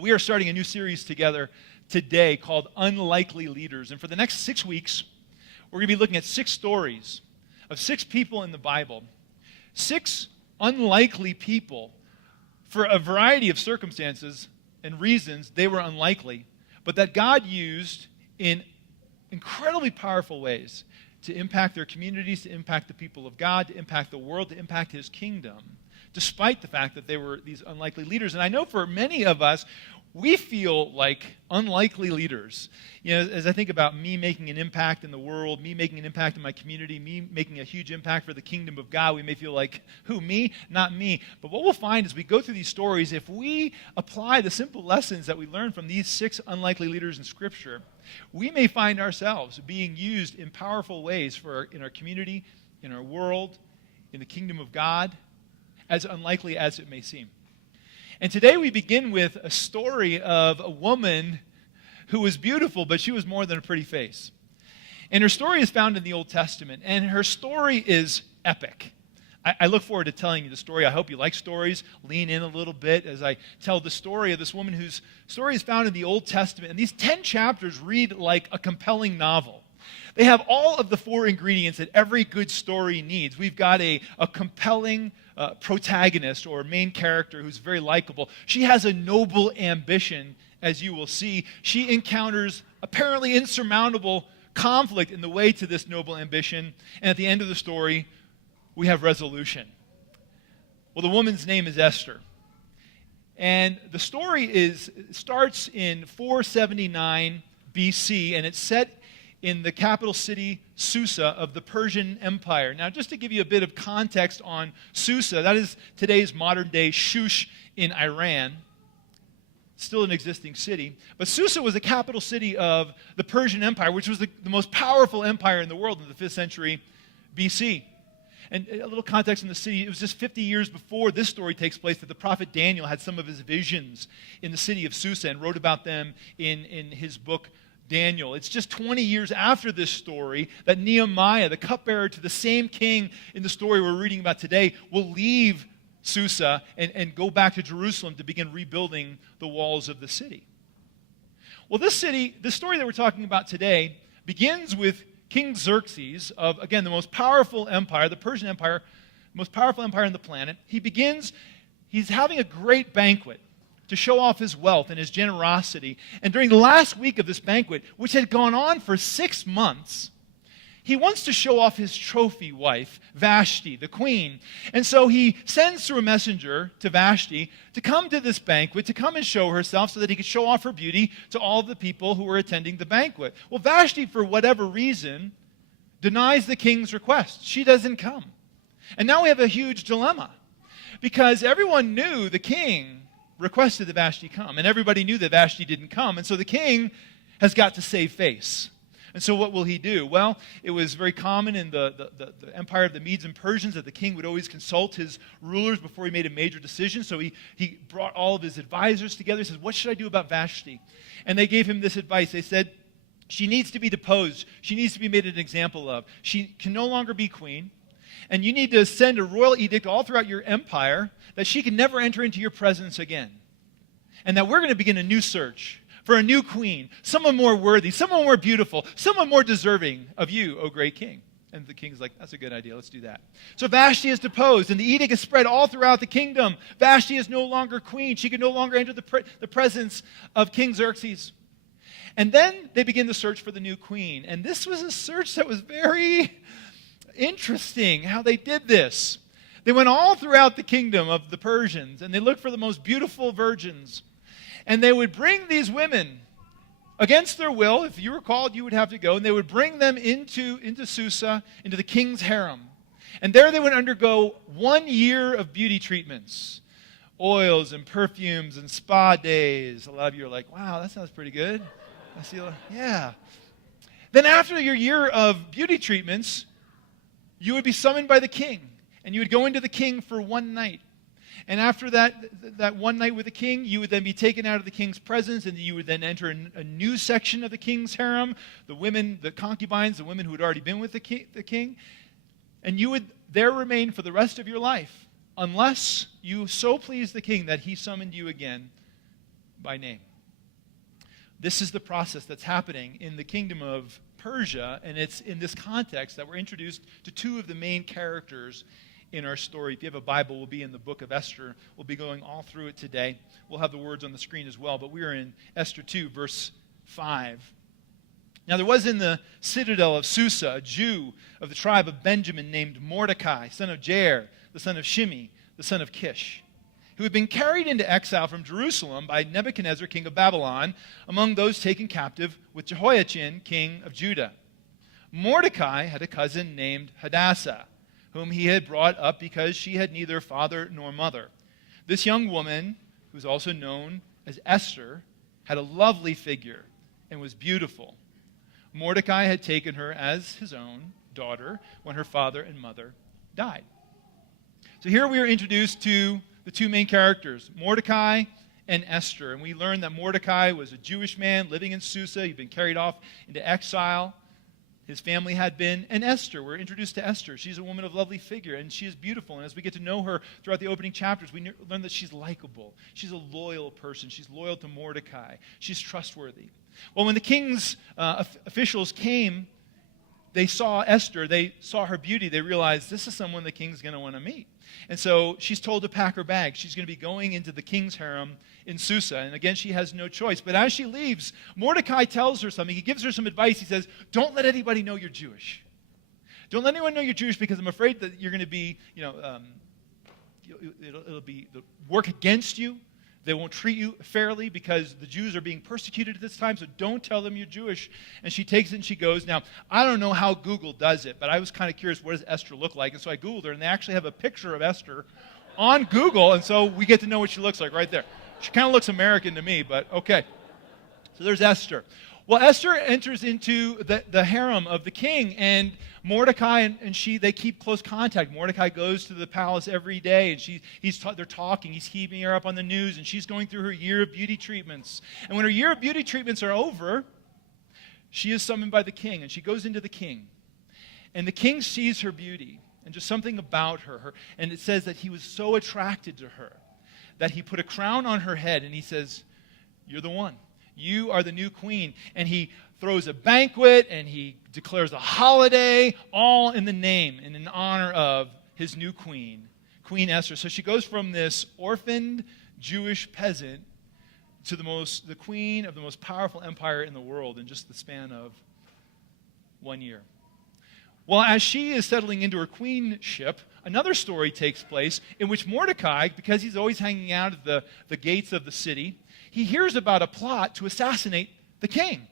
Well, we are starting a new series together today called Unlikely Leaders. And for the next 6 weeks, we're going to be looking at 6 stories of 6 people in the Bible. 6 unlikely people. For a variety of circumstances and reasons, they were unlikely, but that God used in incredibly powerful ways to impact their communities, to impact the people of God, to impact the world, to impact His kingdom, despite the fact that they were these unlikely leaders. And I know for many of us, we feel like unlikely leaders. You know, as I think about me making an impact in the world, me making an impact in my community, me making a huge impact for the kingdom of God, we may feel like, who, me? Not me. But what we'll find as we go through these stories, if we apply the simple lessons that we learn from these 6 unlikely leaders in Scripture, we may find ourselves being used in powerful ways in our community, in our world, in the kingdom of God, as unlikely as it may seem. And today we begin with a story of a woman who was beautiful, but she was more than a pretty face. And her story is found in the Old Testament, and her story is epic. I look forward to telling you the story. I hope you like stories. Lean in a little bit as I tell the story of this woman whose story is found in the Old Testament. And these 10 chapters read like a compelling novel. They have all of the 4 ingredients that every good story needs. We've got a compelling protagonist or main character who's very likable. She has a noble ambition, as you will see. She encounters apparently insurmountable conflict in the way to this noble ambition. And at the end of the story, we have resolution. Well, the woman's name is Esther. And the story starts in 479 BC, and it's set in the capital city, Susa, of the Persian Empire. Now, just to give you a bit of context on Susa, that is today's modern-day Shush in Iran. Still an existing city. But Susa was the capital city of the Persian Empire, which was the most powerful empire in the world in the 5th century BC. And a little context in the city, it was just 50 years before this story takes place that the prophet Daniel had some of his visions in the city of Susa and wrote about them in his book Daniel. It's just 20 years after this story that Nehemiah, the cupbearer to the same king in the story we're reading about today, will leave Susa and go back to Jerusalem to begin rebuilding the walls of the city. Well, this story that we're talking about today begins with King Xerxes of, again, the most powerful empire, the Persian Empire, most powerful empire on the planet. He's having a great banquet to show off his wealth and his generosity. And during the last week of this banquet, which had gone on for 6 months, he wants to show off his trophy wife, Vashti, the queen. And so he sends through a messenger to Vashti to come to this banquet, to come and show herself so that he could show off her beauty to all of the people who were attending the banquet. Well, Vashti, for whatever reason, denies the king's request. She doesn't come. And now we have a huge dilemma, because everyone knew the king requested that Vashti come, and everybody knew that Vashti didn't come, and so the king has got to save face. And so what will he do? Well, it was very common in the empire of the Medes and Persians that the king would always consult his rulers before he made a major decision, so he brought all of his advisors together. He says, what should I do about Vashti? And they gave him this advice. They said, she needs to be deposed. She needs to be made an example of. She can no longer be queen. And you need to send a royal edict all throughout your empire that she can never enter into your presence again. And that we're going to begin a new search for a new queen, someone more worthy, someone more beautiful, someone more deserving of you, O great king. And the king's like, that's a good idea, let's do that. So Vashti is deposed, and the edict is spread all throughout the kingdom. Vashti is no longer queen. She can no longer enter the presence of King Xerxes. And then they begin the search for the new queen. And this was a search that was very interesting how they did this. They went all throughout the kingdom of the Persians, and they looked for the most beautiful virgins. And they would bring these women against their will. If you were called, you would have to go. And they would bring them into Susa, into the king's harem. And there they would undergo 1 year of beauty treatments. Oils and perfumes and spa days. A lot of you are like, wow, that sounds pretty good. I see, yeah. Then after your year of beauty treatments, you would be summoned by the king, and you would go into the king for 1 night. And after that 1 night with the king, you would then be taken out of the king's presence, and you would then enter a new section of the king's harem, the women, the concubines, the women who had already been with the king. And you would there remain for the rest of your life, unless you so pleased the king that he summoned you again by name. This is the process that's happening in the kingdom of Persia, and it's in this context that we're introduced to two of the main characters in our story. If you have a Bible, we'll be in the book of Esther. We'll be going all through it today. We'll have the words on the screen as well, but we are in Esther 2, verse 5. Now there was in the citadel of Susa a Jew of the tribe of Benjamin named Mordecai, son of Jair, the son of Shimei, the son of Kish, who had been carried into exile from Jerusalem by Nebuchadnezzar, king of Babylon, among those taken captive with Jehoiachin, king of Judah. Mordecai had a cousin named Hadassah, whom he had brought up because she had neither father nor mother. This young woman, who was also known as Esther, had a lovely figure and was beautiful. Mordecai had taken her as his own daughter when her father and mother died. So here we are introduced to the two main characters, Mordecai and Esther. And we learn that Mordecai was a Jewish man living in Susa. He'd been carried off into exile. His family had been. And Esther, we're introduced to Esther. She's a woman of lovely figure, and she is beautiful. And as we get to know her throughout the opening chapters, we learn that she's likable. She's a loyal person. She's loyal to Mordecai. She's trustworthy. Well, when the king's officials came, they saw Esther. They saw her beauty. They realized this is someone the king's going to want to meet. And so she's told to pack her bag. She's going to be going into the king's harem in Susa. And again, she has no choice. But as she leaves, Mordecai tells her something. He gives her some advice. He says, don't let anybody know you're Jewish. Don't let anyone know you're Jewish because I'm afraid that you're going to be, it'll be work against you. They won't treat you fairly because the Jews are being persecuted at this time, so don't tell them you're Jewish. And she takes it and she goes. Now, I don't know how Google does it, but I was kind of curious, what does Esther look like? And so I Googled her, and they actually have a picture of Esther on Google, and so we get to know what she looks like right there. She kind of looks American to me, but okay. So there's Esther. Well, Esther enters into the harem of the king, and Mordecai and she, they keep close contact. Mordecai goes to the palace every day, and they're talking. He's keeping her up on the news, and she's going through her year of beauty treatments. And when her year of beauty treatments are over, she is summoned by the king, and she goes into the king. And the king sees her beauty, and just something about her. And it says that he was so attracted to her that he put a crown on her head, and he says, "You're the one. You are the new queen." And he throws a banquet and he declares a holiday, all in the name and in honor of his new queen, Queen Esther. So she goes from this orphaned Jewish peasant to the queen of the most powerful empire in the world in just the span of 1 year. Well, as she is settling into her queenship, another story takes place in which Mordecai, because he's always hanging out at the gates of the city, he hears about a plot to assassinate the king.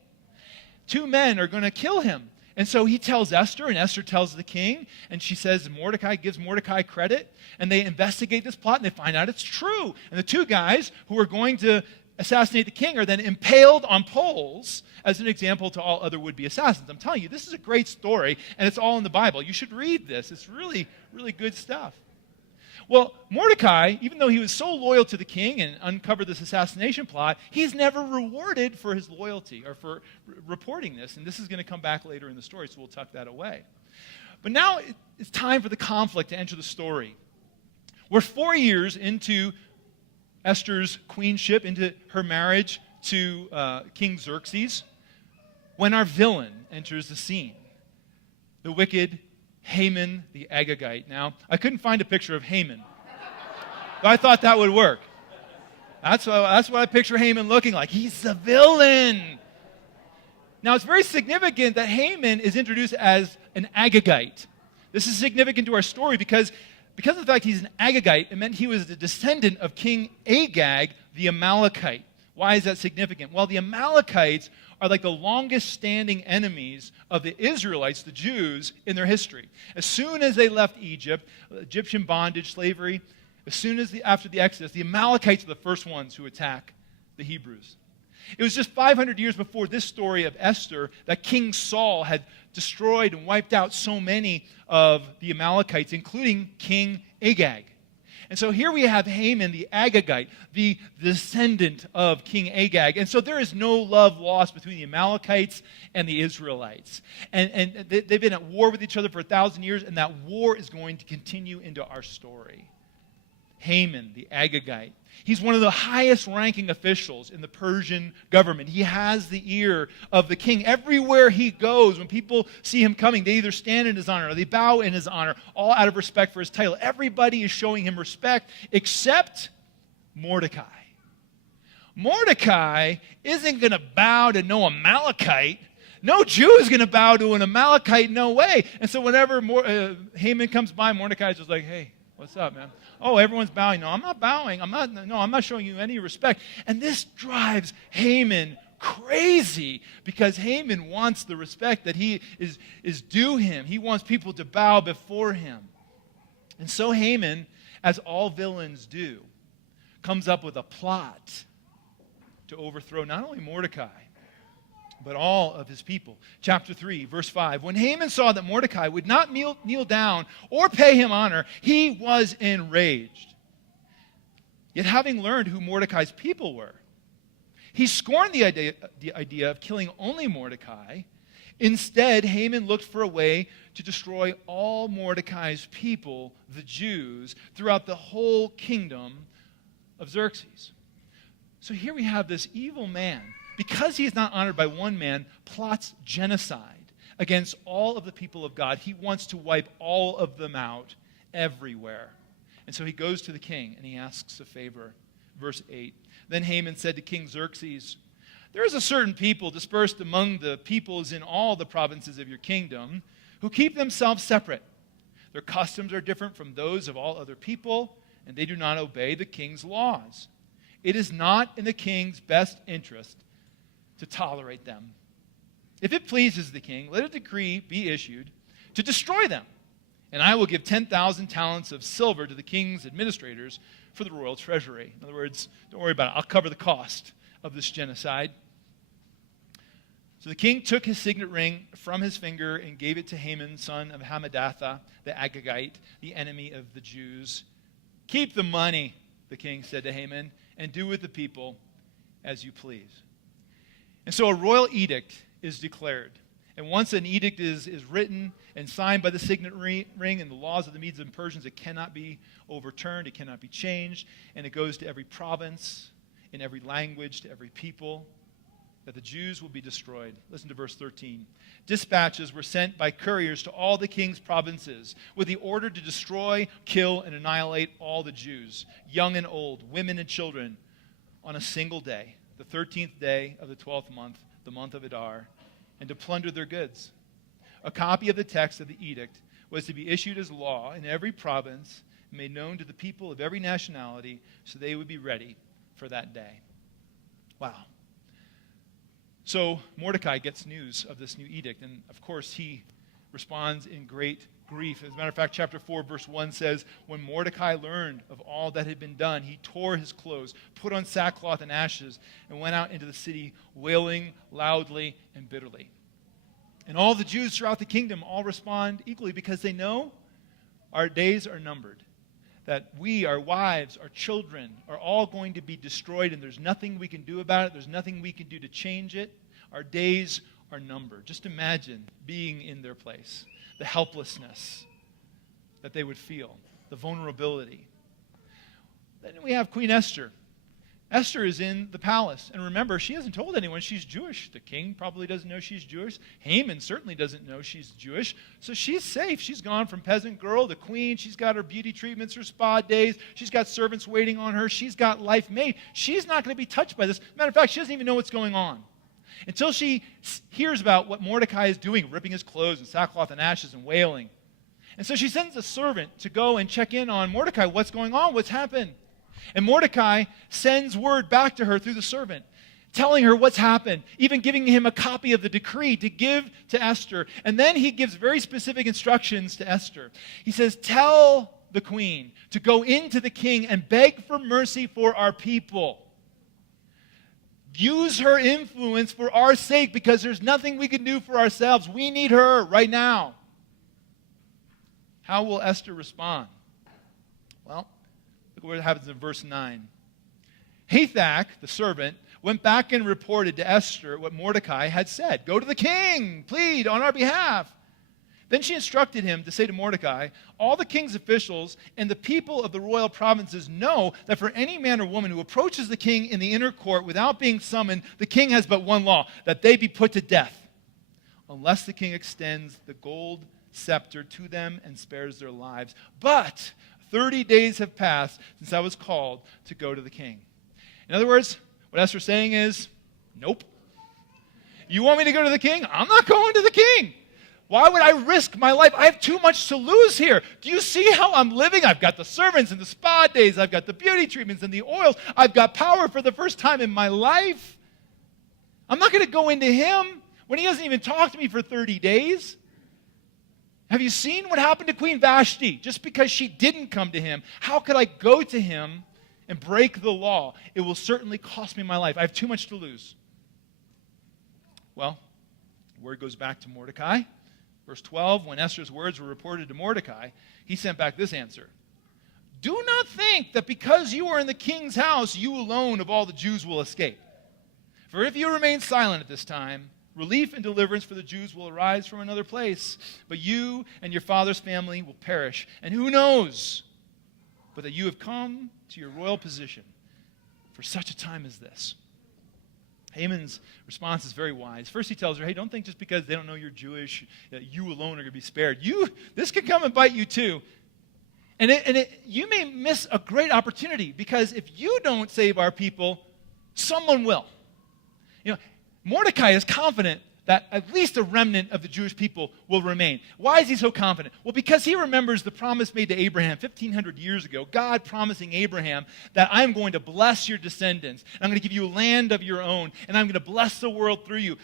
2 men are going to kill him. And so he tells Esther, and Esther tells the king, and she says Mordecai gives Mordecai credit, and they investigate this plot, and they find out it's true. And the 2 guys who are going to assassinate the king are then impaled on poles as an example to all other would-be assassins. I'm telling you, this is a great story, and it's all in the Bible. You should read this. It's really, really good stuff. Well, Mordecai, even though he was so loyal to the king and uncovered this assassination plot, he's never rewarded for his loyalty or for reporting this. And this is going to come back later in the story, so we'll tuck that away. But now it's time for the conflict to enter the story. We're 4 years into Esther's queenship, into her marriage to King Xerxes, when our villain enters the scene. The wicked Haman the Agagite. Now, I couldn't find a picture of Haman, but I thought that would work. That's what I picture Haman looking like. He's the villain. Now, it's very significant that Haman is introduced as an Agagite. This is significant to our story because of the fact he's an Agagite, it meant he was the descendant of King Agag, the Amalekite. Why is that significant? Well, the Amalekites are like the longest standing enemies of the Israelites, the Jews, in their history. As soon as they left Egypt, Egyptian bondage, slavery, after the Exodus, the Amalekites are the first ones who attack the Hebrews. It was just 500 years before this story of Esther that King Saul had destroyed and wiped out so many of the Amalekites, including King Agag. And so here we have Haman the Agagite, the descendant of King Agag. And so there is no love lost between the Amalekites and the Israelites. And they've been at war with each other for 1,000 years, and that war is going to continue into our story. Haman, the Agagite. He's one of the highest-ranking officials in the Persian government. He has the ear of the king. Everywhere he goes, when people see him coming, they either stand in his honor or they bow in his honor, all out of respect for his title. Everybody is showing him respect except Mordecai. Mordecai isn't going to bow to no Amalekite. No Jew is going to bow to an Amalekite, no way. And so whenever Haman comes by, Mordecai's just like, hey, what's up, man? Oh, everyone's bowing. No, I'm not bowing. I'm not showing you any respect. And this drives Haman crazy because Haman wants the respect that he is due him. He wants people to bow before him. And so Haman, as all villains do, comes up with a plot to overthrow not only Mordecai, but all of his people. Chapter 3, verse 5. When Haman saw that Mordecai would not kneel down or pay him honor, he was enraged. Yet having learned who Mordecai's people were, he scorned the idea of killing only Mordecai. Instead, Haman looked for a way to destroy all Mordecai's people, the Jews, throughout the whole kingdom of Xerxes. So here we have this evil man, because he is not honored by one man, plots genocide against all of the people of God. He wants to wipe all of them out everywhere. And so he goes to the king and he asks a favor. Verse 8. Then Haman said to King Xerxes, there is a certain people dispersed among the peoples in all the provinces of your kingdom who keep themselves separate. Their customs are different from those of all other people, and they do not obey the king's laws. It is not in the king's best interest to tolerate them. If it pleases the king, let a decree be issued to destroy them, and I will give 10,000 talents of silver to the king's administrators for the royal treasury. In other words, don't worry about it. I'll cover the cost of this genocide. So the king took his signet ring from his finger and gave it to Haman, son of Hammedatha, the Agagite, the enemy of the Jews. Keep the money, the king said to Haman, and do with the people as you please. And so a royal edict is declared. And once an edict is written and signed by the signet ring and the laws of the Medes and Persians, it cannot be overturned, it cannot be changed, and it goes to every province, in every language, to every people, that the Jews will be destroyed. Listen to verse 13. Dispatches were sent by couriers to all the king's provinces with the order to destroy, kill, and annihilate all the Jews, young and old, women and children, on a single day, the 13th day of the 12th month, the month of Adar, and to plunder their goods. A copy of the text of the edict was to be issued as law in every province, made known to the people of every nationality, so they would be ready for that day. Wow. So Mordecai gets news of this new edict, and of course he responds in great grief. As a matter of fact, chapter 4, verse 1 says, when Mordecai learned of all that had been done, he tore his clothes, put on sackcloth and ashes, and went out into the city wailing loudly and bitterly. And all the Jews throughout the kingdom all respond equally because they know our days are numbered, that we, our wives, our children are all going to be destroyed, and there's nothing we can do about it. There's nothing we can do to change it. Our days are numbered. Just imagine being in their place. The helplessness that they would feel, the vulnerability. Then we have Queen Esther. Esther is in the palace. And remember, she hasn't told anyone she's Jewish. The king probably doesn't know she's Jewish. Haman certainly doesn't know she's Jewish. So she's safe. She's gone from peasant girl to queen. She's got her beauty treatments, her spa days. She's got servants waiting on her. She's got life made. She's not going to be touched by this. Matter of fact, she doesn't even know what's going on. Until she hears about what Mordecai is doing, ripping his clothes in sackcloth and ashes and wailing. And so she sends a servant to go and check in on Mordecai. What's going on? What's happened? And Mordecai sends word back to her through the servant, telling her what's happened, even giving him a copy of the decree to give to Esther. And then he gives very specific instructions to Esther. He says, tell the queen to go into the king and beg for mercy for our people. Use her influence for our sake because there's nothing we can do for ourselves. We need her right now. How will Esther respond? Well, look at what happens in verse 9. Hathach, the servant, went back and reported to Esther what Mordecai had said. Go to the king, plead on our behalf. Then she instructed him to say to Mordecai, all the king's officials and the people of the royal provinces know that for any man or woman who approaches the king in the inner court without being summoned, the king has but one law, that they be put to death, unless the king extends the gold scepter to them and spares their lives. But 30 days have passed since I was called to go to the king. In other words, what Esther's saying is, nope. You want me to go to the king? I'm not going to the king. Why would I risk my life? I have too much to lose here. Do you see how I'm living? I've got the servants and the spa days. I've got the beauty treatments and the oils. I've got power for the first time in my life. I'm not going to go into him when he doesn't even talk to me for 30 days. Have you seen what happened to Queen Vashti? Just because she didn't come to him, how could I go to him and break the law? It will certainly cost me my life. I have too much to lose. Well, word goes back to Mordecai. Verse 12, when Esther's words were reported to Mordecai, he sent back this answer. Do not think that because you are in the king's house, you alone of all the Jews will escape. For if you remain silent at this time, relief and deliverance for the Jews will arise from another place. But you and your father's family will perish. And who knows but that you have come to your royal position for such a time as this. Haman's response is very wise. First he tells her, hey, don't think just because they don't know you're Jewish, that you alone are going to be spared. This could come and bite you too. And you may miss a great opportunity, because if you don't save our people, someone will. Mordecai is confident that at least a remnant of the Jewish people will remain. Why is he so confident? Well, because he remembers the promise made to Abraham 1,500 years ago, God promising Abraham that I'm going to bless your descendants, and I'm going to give you a land of your own, and I'm going to bless the world through you.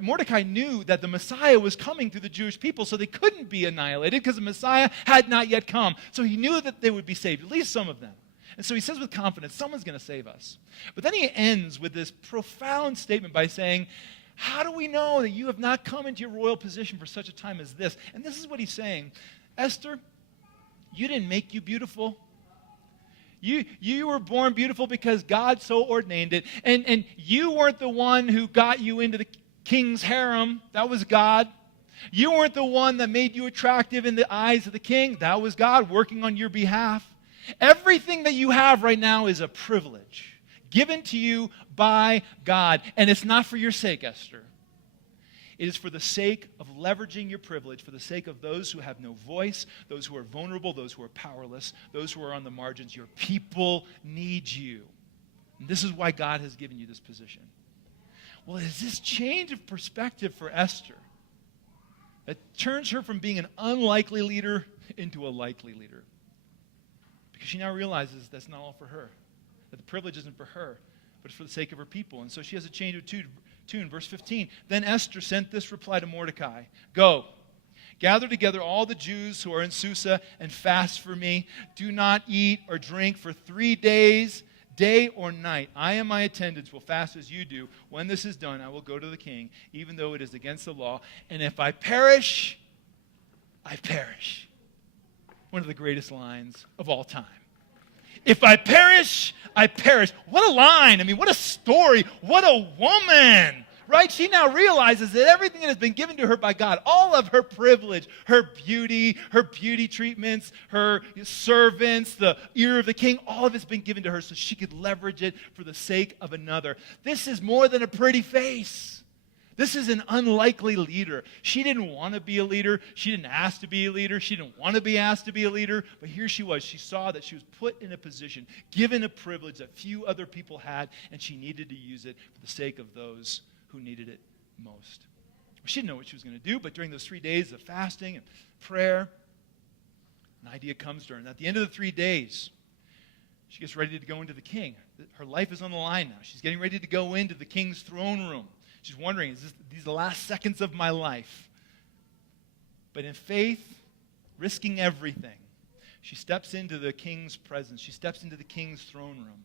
Mordecai knew that the Messiah was coming through the Jewish people, so they couldn't be annihilated because the Messiah had not yet come. So he knew that they would be saved, at least some of them. And so he says with confidence, someone's going to save us. But then he ends with this profound statement by saying, how do we know that you have not come into your royal position for such a time as this? And this is what he's saying. Esther, you didn't make you beautiful. You were born beautiful because God so ordained it. And you weren't the one who got you into the king's harem. That was God. You weren't the one that made you attractive in the eyes of the king. That was God working on your behalf. Everything that you have right now is a privilege given to you by God. And it's not for your sake, Esther. It is for the sake of leveraging your privilege, for the sake of those who have no voice, those who are vulnerable, those who are powerless, those who are on the margins. Your people need you. And this is why God has given you this position. Well, it is this change of perspective for Esther that turns her from being an unlikely leader into a likely leader. Because she now realizes that's not all for her. That the privilege isn't for her, but it's for the sake of her people. And so she has a change of tune. Verse 15, then Esther sent this reply to Mordecai. Go, gather together all the Jews who are in Susa and fast for me. Do not eat or drink for 3 days, day or night. I and my attendants will fast as you do. When this is done, I will go to the king, even though it is against the law. And if I perish, I perish. One of the greatest lines of all time. If I perish, I perish. What a line. I mean, what a story. What a woman. Right? She now realizes that everything that has been given to her by God, all of her privilege, her beauty treatments, her servants, the ear of the king, all of it's been given to her so she could leverage it for the sake of another. This is more than a pretty face. This is an unlikely leader. She didn't want to be a leader. She didn't ask to be a leader. She didn't want to be asked to be a leader. But here she was. She saw that she was put in a position, given a privilege that few other people had, and she needed to use it for the sake of those who needed it most. She didn't know what she was going to do, but during those 3 days of fasting and prayer, an idea comes to her. And at the end of the 3 days, she gets ready to go into the king. Her life is on the line now. She's getting ready to go into the king's throne room. She's wondering, these the last seconds of my life? But in faith, risking everything, she steps into the king's presence. She steps into the king's throne room.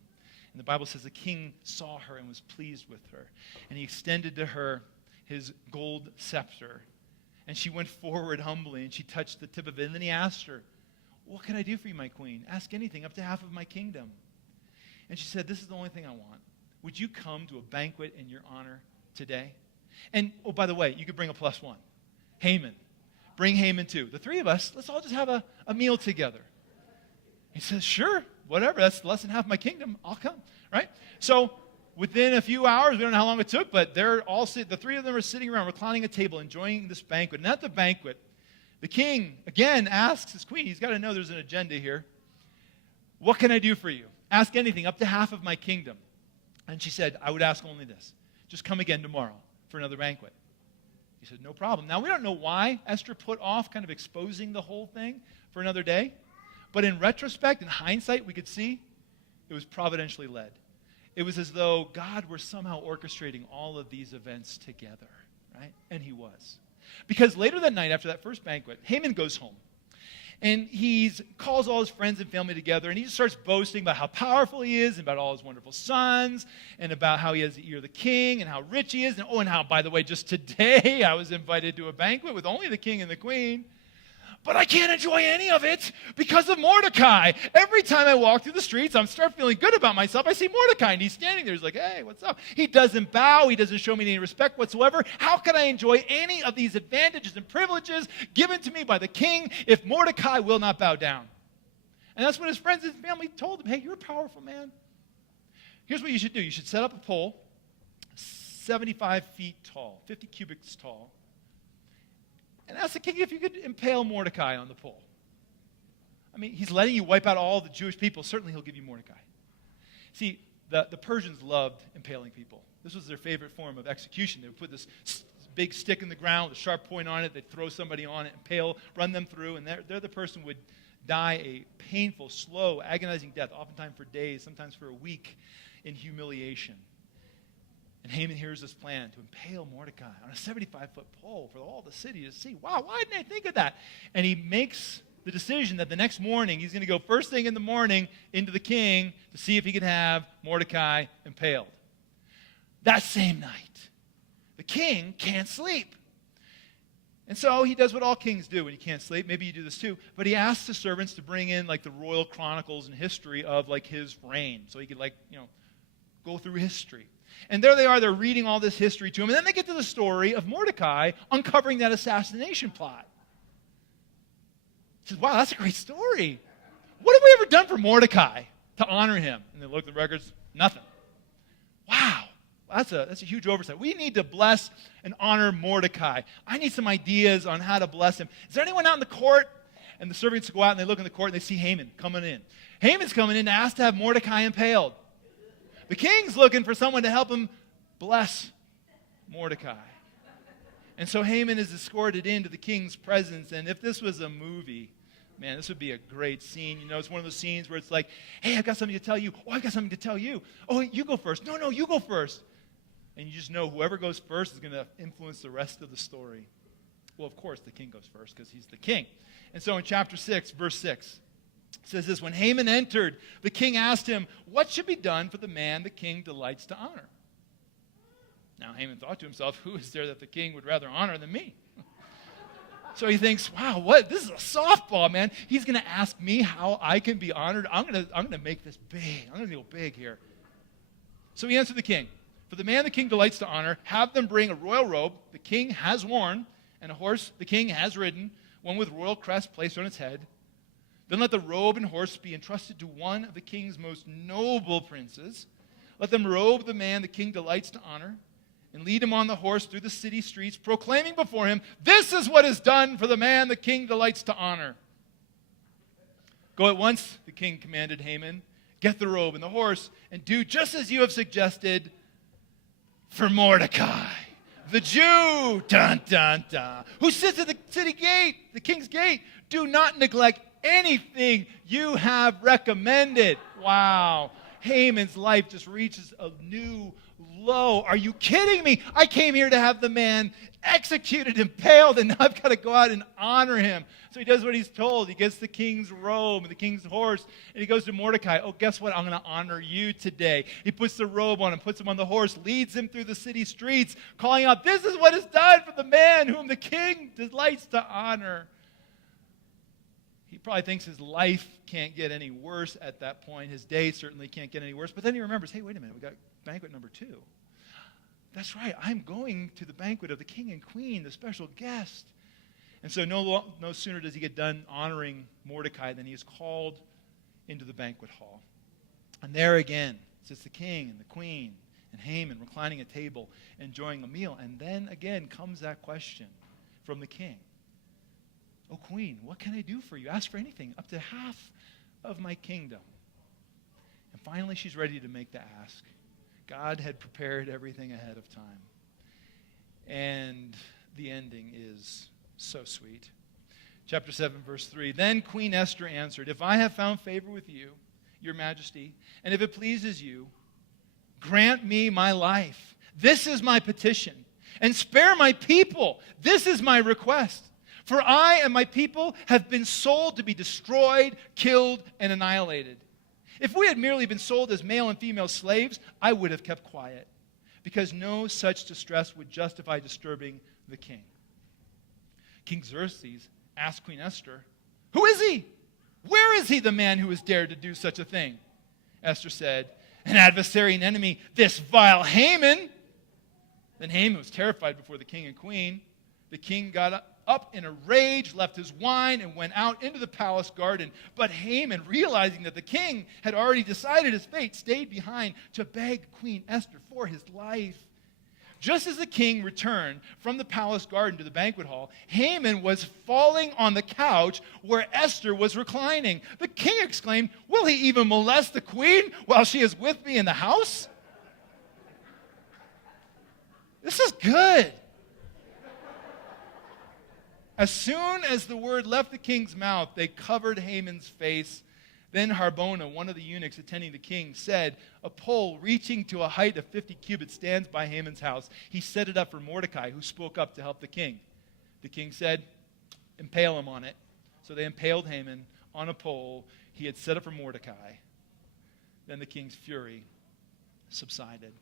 And the Bible says the king saw her and was pleased with her. And he extended to her his gold scepter. And she went forward humbly, and she touched the tip of it. And then he asked her, what can I do for you, my queen? Ask anything, up to half of my kingdom. And she said, this is the only thing I want. Would you come to a banquet in your honor today? And, oh, by the way, you could bring a +1. Haman, bring Haman too. The three of us, let's all just have a meal together. He says, sure, whatever. That's less than half my kingdom. I'll come, right? So within a few hours, we don't know how long it took, but they're all the three of them are sitting around, reclining at a table, enjoying this banquet. And at the banquet, the king, again, asks his queen, he's got to know there's an agenda here. What can I do for you? Ask anything, up to half of my kingdom. And she said, I would ask only this. Just come again tomorrow for another banquet. He said, no problem. Now, we don't know why Esther put off kind of exposing the whole thing for another day. But in retrospect, in hindsight, we could see it was providentially led. It was as though God were somehow orchestrating all of these events together, right? And he was. Because later that night, after that first banquet, Haman goes home. And he calls all his friends and family together, and he just starts boasting about how powerful he is, and about all his wonderful sons, and about how he has the ear of the king, and how rich he is, and how, by the way, just today I was invited to a banquet with only the king and the queen. But I can't enjoy any of it because of Mordecai. Every time I walk through the streets, I'm start feeling good about myself. I see Mordecai, and he's standing there. He's like, hey, what's up? He doesn't bow. He doesn't show me any respect whatsoever. How can I enjoy any of these advantages and privileges given to me by the king if Mordecai will not bow down? And that's what his friends and family told him. Hey, you're a powerful man. Here's what you should do. You should set up a pole 75 feet tall, 50 cubits tall, and ask the king if you could impale Mordecai on the pole. I mean, he's letting you wipe out all the Jewish people. Certainly he'll give you Mordecai. See, the Persians loved impaling people. This was their favorite form of execution. They would put this big stick in the ground with a sharp point on it. They'd throw somebody on it, impale, run them through, and the person would die a painful, slow, agonizing death, oftentimes for days, sometimes for a week, in humiliation. And Haman hears this plan to impale Mordecai on a 75-foot pole for all the city to see. Wow, why didn't I think of that? And he makes the decision that the next morning he's going to go first thing in the morning into the king to see if he can have Mordecai impaled. That same night, the king can't sleep. And so he does what all kings do when he can't sleep. Maybe you do this too. But he asks the servants to bring in like the royal chronicles and history of like his reign. So he could go through history. And there they are, they're reading all this history to him. And then they get to the story of Mordecai uncovering that assassination plot. He says, wow, that's a great story. What have we ever done for Mordecai to honor him? And they look at the records, nothing. Wow, that's a huge oversight. We need to bless and honor Mordecai. I need some ideas on how to bless him. Is there anyone out in the court? And the servants go out and they look in the court and they see Haman coming in. Haman's coming in to ask to have Mordecai impaled. The king's looking for someone to help him bless Mordecai. And so Haman is escorted into the king's presence. And if this was a movie, man, this would be a great scene. You know, it's one of those scenes where it's like, hey, I've got something to tell you. Oh, I've got something to tell you. Oh, you go first. No, you go first. And you just know whoever goes first is going to influence the rest of the story. Well, of course, the king goes first because he's the king. And so in chapter 6, verse 6, it says this, when Haman entered, the king asked him, what should be done for the man the king delights to honor? Now Haman thought to himself, who is there that the king would rather honor than me? So he thinks, wow, what? This is a softball, man. He's going to ask me how I can be honored. I'm going to make this big. I'm going to go big here. So he answered the king, for the man the king delights to honor, have them bring a royal robe the king has worn, and a horse the king has ridden, one with royal crest placed on its head. Then let the robe and horse be entrusted to one of the king's most noble princes. Let them robe the man the king delights to honor and lead him on the horse through the city streets, proclaiming before him, this is what is done for the man the king delights to honor. Go at once, the king commanded Haman, get the robe and the horse, and do just as you have suggested for Mordecai, the Jew, dun, dun, dun, who sits at the city gate, the king's gate. Do not neglect anything you have recommended. Wow. Haman's life just reaches a new low. Are you kidding me? I came here to have the man executed, impaled, and now I've got to go out and honor him. So he does what he's told. He gets the king's robe and the king's horse, and he goes to Mordecai. Oh, guess what? I'm going to honor you today. He puts the robe on him, puts him on the horse, leads him through the city streets, calling out, this is what is done for the man whom the king delights to honor. He probably thinks his life can't get any worse at that point. His day certainly can't get any worse. But then he remembers, hey, wait a minute, we got banquet number 2. That's right, I'm going to the banquet of the king and queen, the special guest. And so no sooner does he get done honoring Mordecai than he is called into the banquet hall. And there again sits the king and the queen and Haman reclining at table, enjoying a meal. And then again comes that question from the king. "O queen, what can I do for you? Ask for anything, up to half of my kingdom." And finally she's ready to make the ask. God had prepared everything ahead of time. And the ending is so sweet. Chapter 7, verse 3. "Then Queen Esther answered, 'If I have found favor with you, your majesty, and if it pleases you, grant me my life. This is my petition. And spare my people. This is my request. For I and my people have been sold to be destroyed, killed, and annihilated. If we had merely been sold as male and female slaves, I would have kept quiet, because no such distress would justify disturbing the king.' King Xerxes asked Queen Esther, 'Who is he? Where is he, the man who has dared to do such a thing?' Esther said, 'An adversary and enemy, this vile Haman.' Then Haman was terrified before the king and queen. The king got up in a rage, left his wine, and went out into the palace garden. But Haman, realizing that the king had already decided his fate, stayed behind to beg Queen Esther for his life. Just as the king returned from the palace garden to the banquet hall, Haman was falling on the couch where Esther was reclining. The king exclaimed, 'Will he even molest the queen while she is with me in the house?'" This is good. As soon as the word left the king's mouth, they covered Haman's face. Then Harbona, one of the eunuchs attending the king, said, "A pole reaching to a height of 50 cubits stands by Haman's house. He set it up for Mordecai, who spoke up to help the king." The king said, "Impale him on it." So they impaled Haman on a pole he had set up for Mordecai. Then the king's fury subsided.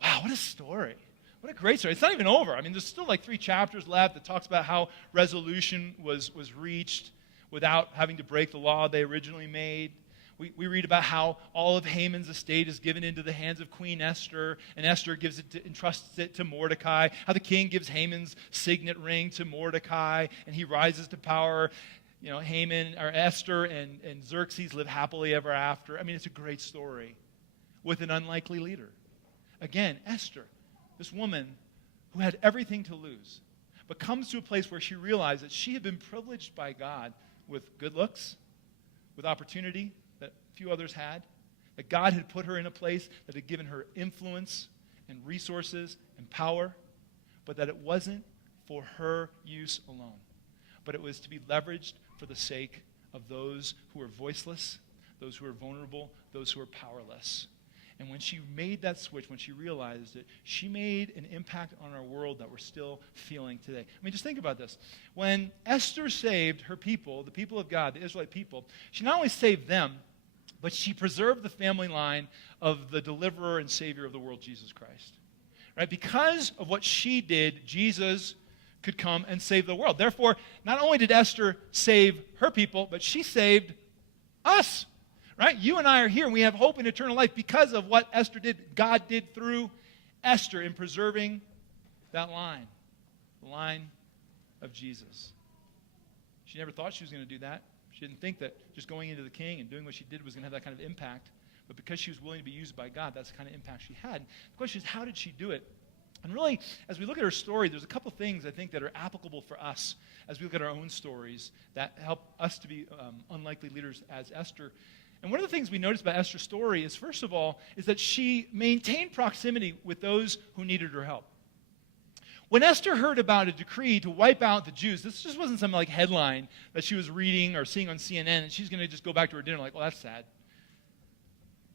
Wow, what a story. What a great story. It's not even over. I mean, there's still like 3 chapters left that talks about how resolution was reached without having to break the law they originally made. We read about how all of Haman's estate is given into the hands of Queen Esther, and Esther entrusts it to Mordecai. How the king gives Haman's signet ring to Mordecai, and he rises to power. You know, Esther and Xerxes live happily ever after. I mean, it's a great story with an unlikely leader. Again, Esther, this woman who had everything to lose, but comes to a place where she realized that she had been privileged by God with good looks, with opportunity that few others had, that God had put her in a place that had given her influence and resources and power, but that it wasn't for her use alone, but it was to be leveraged for the sake of those who were voiceless, those who were vulnerable, those who were powerless. And when she made that switch, when she realized it, she made an impact on our world that we're still feeling today. I mean, just think about this. When Esther saved her people, the people of God, the Israelite people, she not only saved them, but she preserved the family line of the deliverer and savior of the world, Jesus Christ. Right? Because of what she did, Jesus could come and save the world. Therefore, not only did Esther save her people, but she saved us. Right? You and I are here, and we have hope in eternal life because of what Esther did, God did through Esther in preserving that line, the line of Jesus. She never thought she was going to do that. She didn't think that just going into the king and doing what she did was going to have that kind of impact. But because she was willing to be used by God, that's the kind of impact she had. The question is, how did she do it? And really, as we look at her story, there's a couple things I think that are applicable for us as we look at our own stories that help us to be unlikely leaders as Esther. And one of the things we notice about Esther's story is, first of all, is that she maintained proximity with those who needed her help. When Esther heard about a decree to wipe out the Jews, this just wasn't some like headline that she was reading or seeing on CNN, and she's going to just go back to her dinner like, well, that's sad.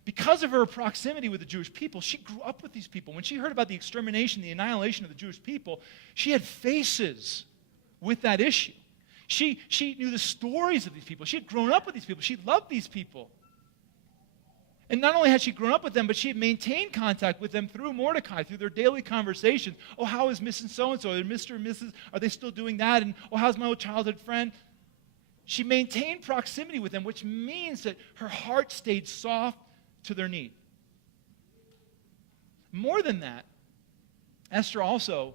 Because of her proximity with the Jewish people, she grew up with these people. When she heard about the extermination, the annihilation of the Jewish people, she had faces with that issue. She knew the stories of these people. She had grown up with these people. She loved these people. And not only had she grown up with them, but she had maintained contact with them through Mordecai, through their daily conversations. Oh, how is Mrs. So-and-so? Or Mr. and Mrs., are they still doing that? And, oh, how's my old childhood friend? She maintained proximity with them, which means that her heart stayed soft to their need. More than that, Esther also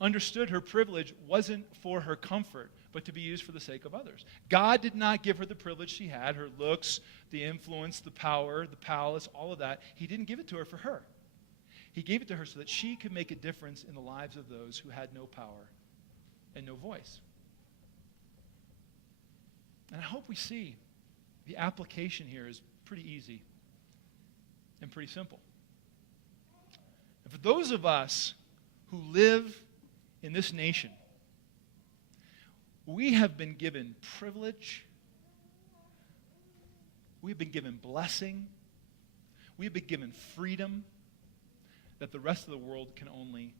understood her privilege wasn't for her comfort, but to be used for the sake of others. God did not give her the privilege she had, her looks, the influence, the power, the palace, all of that. He didn't give it to her for her. He gave it to her so that she could make a difference in the lives of those who had no power and no voice. And I hope we see the application here is pretty easy and pretty simple. And for those of us who live in this nation, we have been given privilege, we have been given blessing, we have been given freedom that the rest of the world can only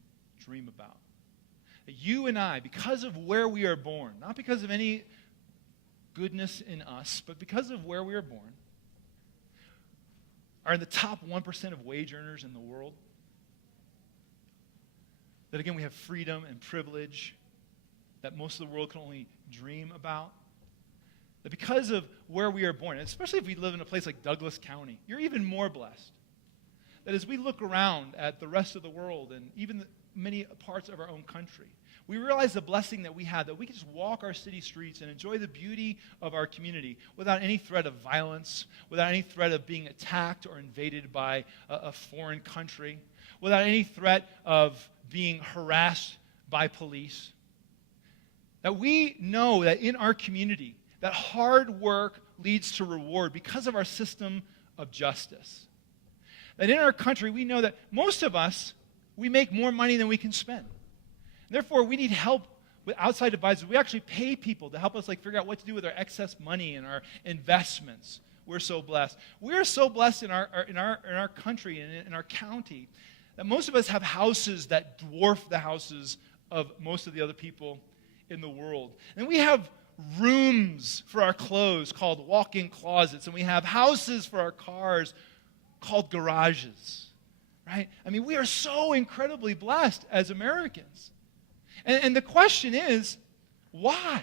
dream about. That you and I, because of where we are born, not because of any goodness in us, but because of where we are born, are in the top 1% of wage earners in the world. That again, we have freedom and privilege that most of the world can only dream about. That because of where we are born, and especially if we live in a place like Douglas County, you're even more blessed. That as we look around at the rest of the world and even many parts of our own country, we realize the blessing that we have, that we can just walk our city streets and enjoy the beauty of our community without any threat of violence, without any threat of being attacked or invaded by a foreign country, without any threat of being harassed by police. That we know that in our community, that hard work leads to reward because of our system of justice. That in our country, we know that most of us, we make more money than we can spend. Therefore, we need help with outside advisors. We actually pay people to help us figure out what to do with our excess money and our investments. We're so blessed. We're so blessed in our country and in our county that most of us have houses that dwarf the houses of most of the other people in the world. And we have rooms for our clothes called walk-in closets, and we have houses for our cars called garages, right? I mean, we are so incredibly blessed as Americans. And the question is, why?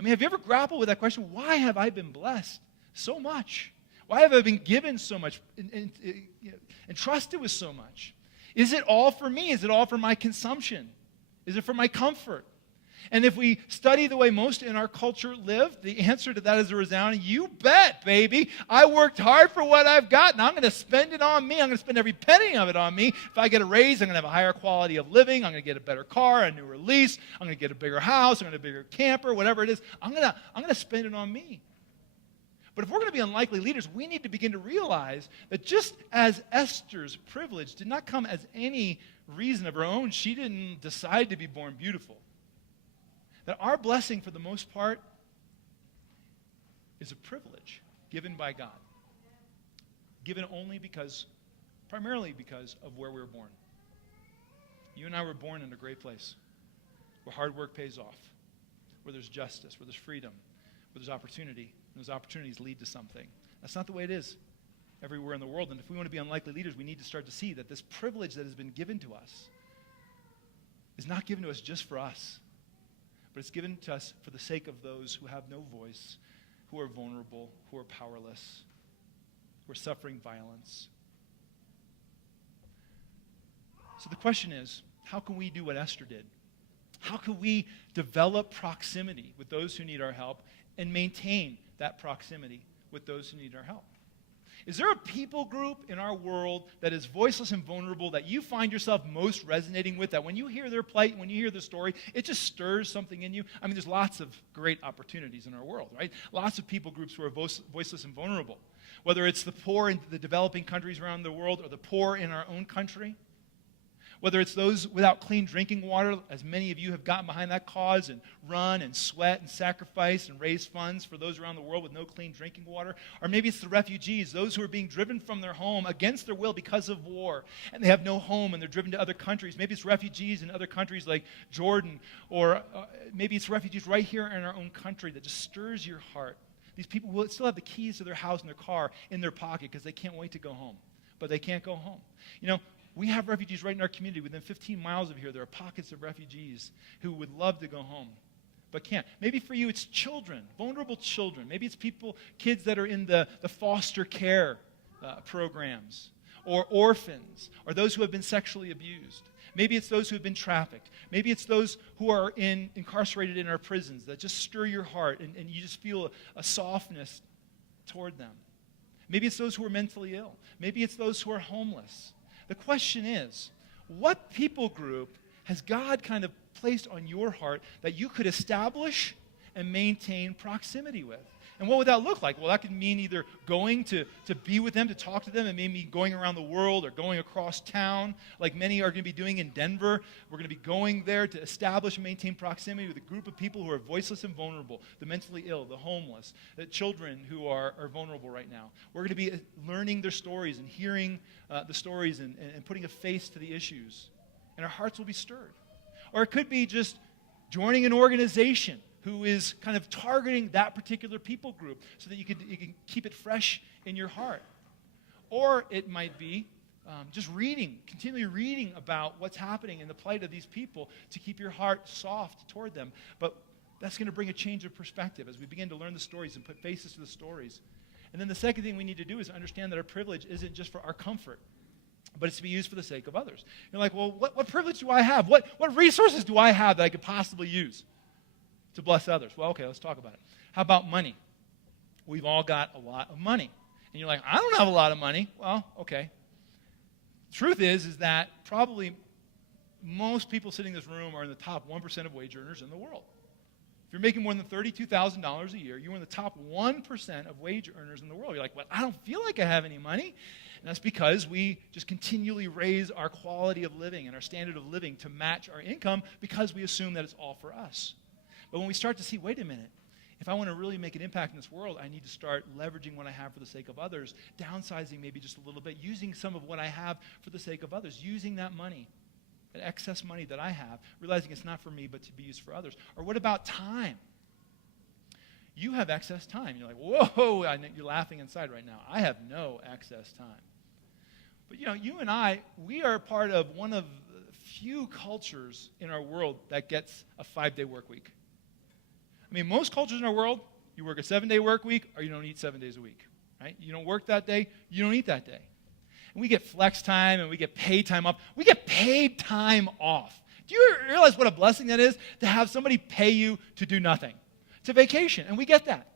I mean, have you ever grappled with that question? Why have I been blessed so much? Why have I been given so much and trusted with so much? Is it all for me? Is it all for my consumption? Is it for my comfort? And if we study the way most in our culture live, the answer to that is a resounding, you bet, baby. I worked hard for what I've got, and I'm going to spend it on me. I'm going to spend every penny of it on me. If I get a raise, I'm going to have a higher quality of living. I'm going to get a better car, a newer lease. I'm going to get a bigger house. I'm going to get a bigger camper, whatever it is. I'm going to spend it on me. But if we're going to be unlikely leaders, we need to begin to realize that just as Esther's privilege did not come as any reason of her own, she didn't decide to be born beautiful. That our blessing, for the most part, is a privilege given by God. Given primarily because of where we were born. You and I were born in a great place where hard work pays off, where there's justice, where there's freedom, where there's opportunity, and those opportunities lead to something. That's not the way it is everywhere in the world. And if we want to be unlikely leaders, we need to start to see that this privilege that has been given to us is not given to us just for us, but it's given to us for the sake of those who have no voice, who are vulnerable, who are powerless, who are suffering violence. So the question is, how can we do what Esther did? How can we develop proximity with those who need our help and maintain that proximity with those who need our help? Is there a people group in our world that is voiceless and vulnerable that you find yourself most resonating with, that when you hear their plight, when you hear their story, it just stirs something in you? I mean, there's lots of great opportunities in our world, right? Lots of people groups who are voiceless and vulnerable. Whether it's the poor in the developing countries around the world or the poor in our own country. Whether it's those without clean drinking water, as many of you have gotten behind that cause and run and sweat and sacrifice and raise funds for those around the world with no clean drinking water. Or maybe it's the refugees, those who are being driven from their home against their will because of war, and they have no home and they're driven to other countries. Maybe it's refugees in other countries like Jordan, or maybe it's refugees right here in our own country that just stirs your heart. These people will still have the keys to their house and their car in their pocket because they can't wait to go home, but they can't go home. You know, we have refugees right in our community. Within 15 miles of here, there are pockets of refugees who would love to go home, but can't. Maybe for you, it's children, vulnerable children. Maybe it's kids that are in the foster care programs. or orphans, or those who have been sexually abused. Maybe it's those who have been trafficked. Maybe it's those who are incarcerated in our prisons that just stir your heart and you just feel a softness toward them. Maybe it's those who are mentally ill. Maybe it's those who are homeless. The question is, what people group has God kind of placed on your heart that you could establish and maintain proximity with? And what would that look like? Well, that could mean either going to be with them, to talk to them, and maybe going around the world or going across town, like many are going to be doing in Denver. We're going to be going there to establish and maintain proximity with a group of people who are voiceless and vulnerable, the mentally ill, the homeless, the children who are vulnerable right now. We're going to be learning their stories and hearing the stories and putting a face to the issues. And our hearts will be stirred. Or it could be just joining an organization who is kind of targeting that particular people group so that you can keep it fresh in your heart. Or it might be just continually reading about what's happening in the plight of these people to keep your heart soft toward them. But that's going to bring a change of perspective as we begin to learn the stories and put faces to the stories. And then the second thing we need to do is understand that our privilege isn't just for our comfort, but it's to be used for the sake of others. You're like, well, what privilege do I have? What resources do I have that I could possibly use to bless others? Well, okay, let's talk about it. How about money? We've all got a lot of money. And you're like, I don't have a lot of money. Well, okay. Truth is that probably most people sitting in this room are in the top 1% of wage earners in the world. If you're making more than $32,000 a year, you're in the top 1% of wage earners in the world. You're like, well, I don't feel like I have any money. And that's because we just continually raise our quality of living and our standard of living to match our income because we assume that it's all for us. But when we start to see, wait a minute, if I want to really make an impact in this world, I need to start leveraging what I have for the sake of others, downsizing maybe just a little bit, using some of what I have for the sake of others, using that money, that excess money that I have, realizing it's not for me but to be used for others. Or what about time? You have excess time. You're like, whoa, I know you're laughing inside right now. I have no excess time. But you and I, we are part of one of the few cultures in our world that gets a 5-day work week. I mean, most cultures in our world, you work a 7-day work week or you don't eat 7 days a week, right? You don't work that day, you don't eat that day. And we get flex time and we get paid time off. We get paid time off. Do you realize what a blessing that is to have somebody pay you to do nothing? It's a vacation, and we get that.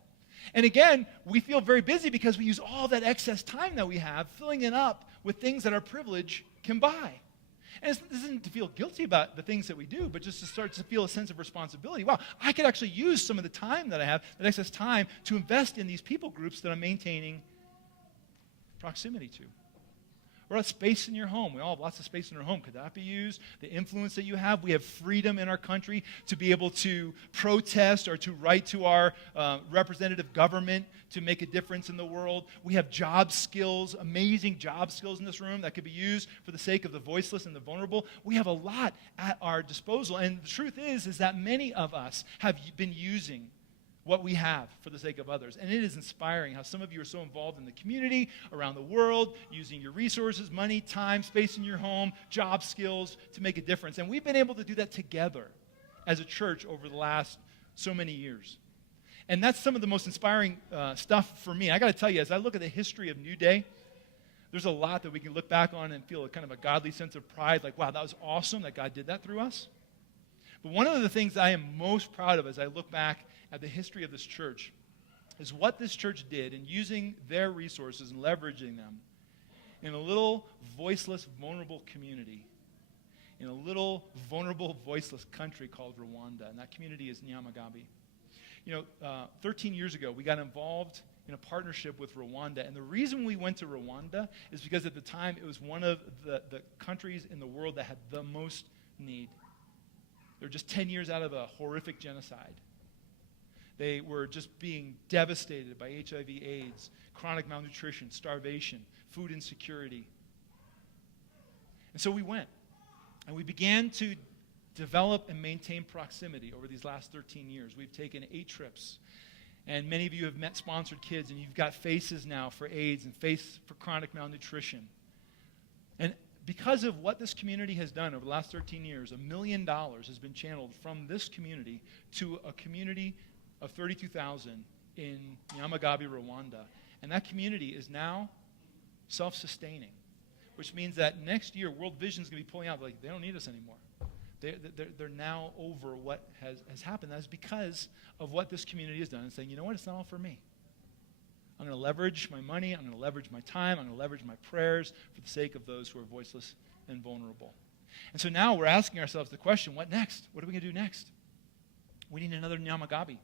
And again, we feel very busy because we use all that excess time that we have, filling it up with things that our privilege can buy. And this isn't to feel guilty about the things that we do, but just to start to feel a sense of responsibility. Wow, I could actually use some of the time that I have, that excess time, to invest in these people groups that I'm maintaining proximity to. What about space in your home? We all have lots of space in our home. Could that be used? The influence that you have. We have freedom in our country to be able to protest or to write to our representative government to make a difference in the world. We have job skills, amazing job skills in this room that could be used for the sake of the voiceless and the vulnerable. We have a lot at our disposal. And the truth is that many of us have been using what we have for the sake of others. And it is inspiring how some of you are so involved in the community, around the world, using your resources, money, time, space in your home, job skills to make a difference. And we've been able to do that together as a church over the last so many years. And that's some of the most inspiring stuff for me. I got to tell you, as I look at the history of Newday, there's a lot that we can look back on and feel a kind of a godly sense of pride, like, wow, that was awesome that God did that through us. But one of the things I am most proud of as I look back at the history of this church is what this church did in using their resources and leveraging them in a little voiceless, vulnerable community, in a little vulnerable, voiceless country called Rwanda, and that community is Nyamagabe. 13 years ago, we got involved in a partnership with Rwanda, and the reason we went to Rwanda is because at the time it was one of the countries in the world that had the most need. They were just 10 years out of a horrific genocide. They were just being devastated by HIV, AIDS, chronic malnutrition, starvation, food insecurity. And so we went, and we began to develop and maintain proximity over these last 13 years. We've taken 8 trips, and many of you have met sponsored kids, and you've got faces now for AIDS and face for chronic malnutrition. And because of what this community has done over the last 13 years, $1 million has been channeled from this community to a community of 32,000 in Nyamagabe, Rwanda. And that community is now self-sustaining. which means that next year, World Vision is going to be pulling out, like, they don't need us anymore. They're now over what has happened. That's because of what this community has done and saying, you know what, it's not all for me. I'm going to leverage my money, I'm going to leverage my time, I'm going to leverage my prayers for the sake of those who are voiceless and vulnerable. And so now we're asking ourselves the question, what next? What are we going to do next? We need another Nyamagabe.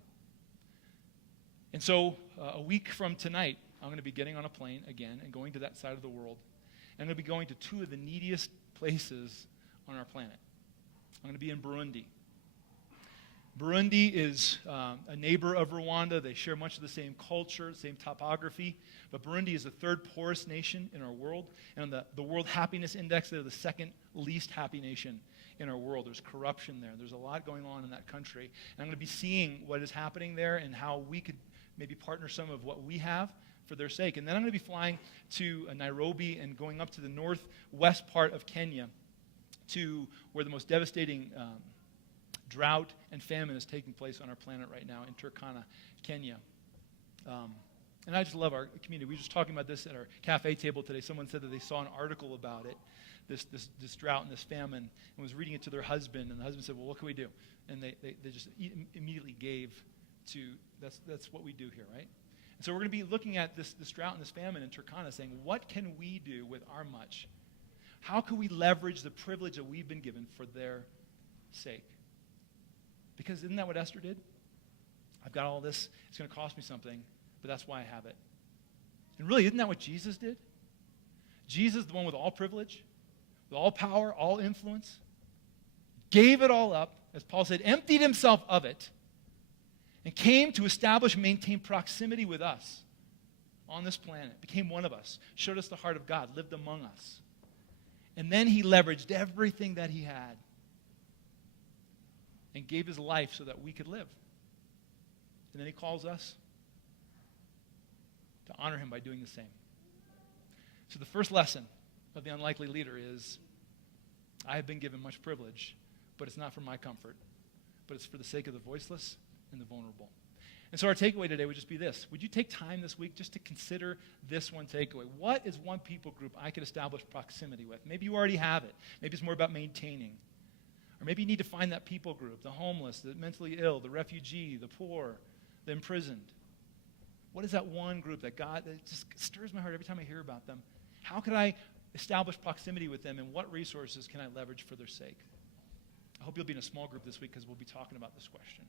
And so a week from tonight, I'm going to be getting on a plane again and going to that side of the world. And I'm going to be going to two of the neediest places on our planet. I'm going to be in Burundi. Burundi is a neighbor of Rwanda. They share much of the same culture, same topography. But Burundi is the third poorest nation in our world. And on the World Happiness Index, they're the second least happy nation in our world. There's corruption there. There's a lot going on in that country. And I'm going to be seeing what is happening there and how we could maybe partner some of what we have for their sake. And then I'm going to be flying to Nairobi and going up to the northwest part of Kenya to where the most devastating drought and famine is taking place on our planet right now in Turkana, Kenya. And I just love our community. We were just talking about this at our cafe table today. Someone said that they saw an article about it, this drought and this famine, and was reading it to their husband. And the husband said, well, what can we do? And they just immediately gave to, that's what we do here, right? And so we're going to be looking at this drought and this famine in Turkana saying, what can we do with our much? How can we leverage the privilege that we've been given for their sake? Because isn't that what Esther did? I've got all this. It's going to cost me something, but that's why I have it. And really, isn't that what Jesus did? Jesus, the one with all privilege, with all power, all influence, gave it all up, as Paul said, emptied himself of it, and came to establish and maintain proximity with us on this planet, became one of us, showed us the heart of God, lived among us. And then he leveraged everything that he had and gave his life so that we could live. And then he calls us to honor him by doing the same. So the first lesson of the unlikely leader is, I have been given much privilege, but it's not for my comfort, but it's for the sake of the voiceless and the vulnerable. And so our takeaway today would just be this. Would you take time this week just to consider this one takeaway? What is one people group I could establish proximity with? Maybe you already have it. Maybe it's more about maintaining. Or maybe you need to find that people group, the homeless, the mentally ill, the refugee, the poor, the imprisoned. What is that one group that just stirs my heart every time I hear about them? How could I establish proximity with them, and what resources can I leverage for their sake? I hope you'll be in a small group this week because we'll be talking about this question.